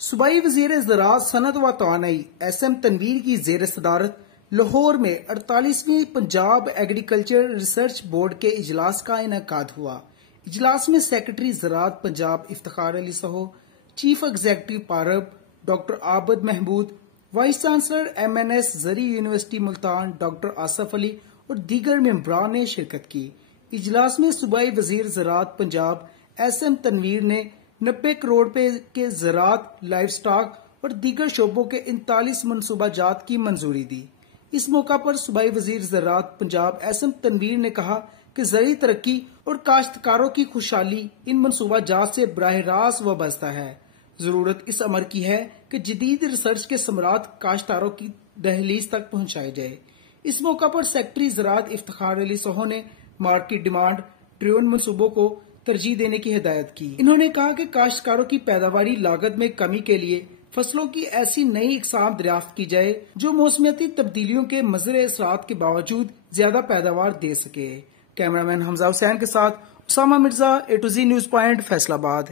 सूबाई वज़ीर ज़राअत सनअत व तवानाई SM तनवीर की ज़ेर सदारत लाहौर में 48वीं पंजाब एग्रीकल्चर रिसर्च बोर्ड के इजलास का इनेकाद हुआ। इजलास में सेक्रेटरी ज़राअत पंजाब इफ्तिखार अली सहो, चीफ एग्जीक्यूटिव पारब doctor Abid Mahmood, vice chancellor MNS जरी यूनिवर्सिटी मुल्तान डॉक्टर आसफ अली और दीगर मेंबरान ने शिरकत की। इजलास में सूबाई वज़ीर ज़राअत पंजाब SM तनवीर ने 90 करोड़ रुपए के ज़राअत, लाइव स्टॉक और दीगर शोबों के 39 मनसूबाजात की मंजूरी दी। इस मौका पर सूबाई वज़ीर ज़राअत पंजाब SM तनवीर ने कहा कि ज़रूरी तरक्की और काश्तकारों की खुशहाली इन मनसूबाजात से बराह रास्त वाबस्ता है। जरूरत इस अमर की है कि जदीद रिसर्च के समरात काश्तकारों की दहलीज तक पहुंचाए जाए। इस मौका पर सेक्रेटरी ज़राअत इफ्तिखार अली सहो ने मार्केट डिमांड ड्रिवन मनसूबों को तरजीह देने की हिदायत की। इन्होंने कहा कि काश्तकारों की पैदावारी लागत में कमी के लिए फसलों की ऐसी नई इकसाम दरियाफ्त की जाए जो मौसमियाती तब्दीलियों के मज़रे असरात के बावजूद ज्यादा पैदावार दे सके। कैमरामैन हमजा हुसैन के साथ Usama Mirza A to Z news point Faisalabad.